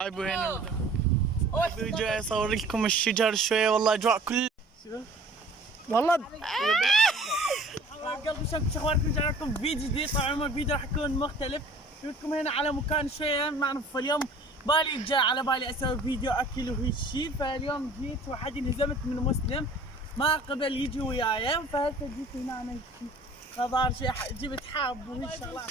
ابو هنا جاي اصور لكم الشجر شويه. والله اجواء كل والله قلبي شكرا اخوانكم. جاي لكم فيديو جديد. طبعا الفيديو راح يكون مختلف. جبتكم هنا على مكان شويه ما اعرف. اليوم جاء على بالي اسوي فيديو اكل وهي الشيء. فاليوم جيت وحد انهزمت من مسلم ما قبل يجي وياي. فهسه جيت هنا انا خضار شيء جبت حاب وهي الشغلات.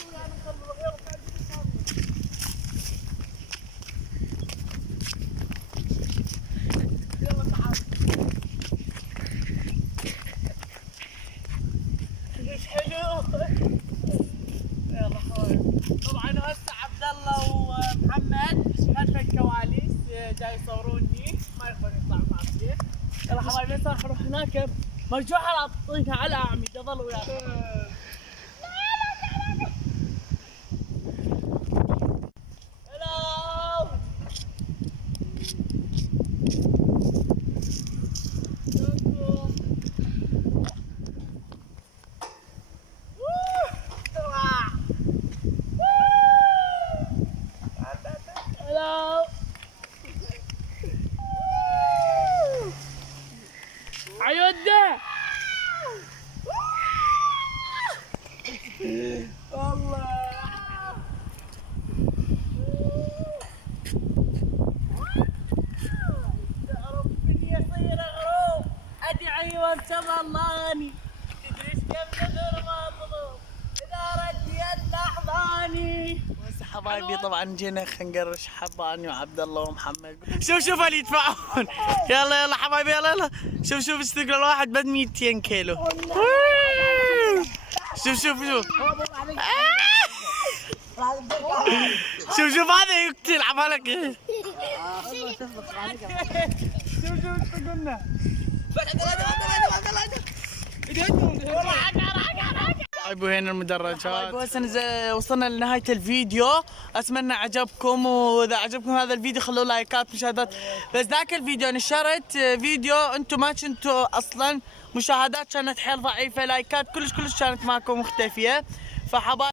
يلا حبايبي. طبعا هسه عبد الله ومحمد خلف الكواليس جاي يصوروني ما يقدرون يطلعوا معي. يلا حبايبي هسه راح نروح هناك مرجوحه اعطيها على اعمده. ظلوا وياي. عيودة والله ربي يصير غروب ادعي وانتظرني. تدري ايش كيف نذر ما ظلم اذا رديت احضاني. هسه حبايبي طبعا جينا خلينا نقرش حباني وعبد الله ومحمد. شوف اللي يدفعون. يلا حبايبي يلا شوف ايش تقول الواحد بد 200 كيلو. شوف هذا يقتل عبالك. شوف ايش تقولنا. ابو هنا المدرجات. هسه وصلنا لنهايه الفيديو. اتمنى عجبكم، واذا عجبكم هذا الفيديو خلوا لايكات مشاهدات. بس ذاك الفيديو نشرت فيديو انتم ما كنتوا اصلا مشاهدات، كانت حيل ضعيفه. لايكات كلش كانت ماكو مختفيه. فحبايبي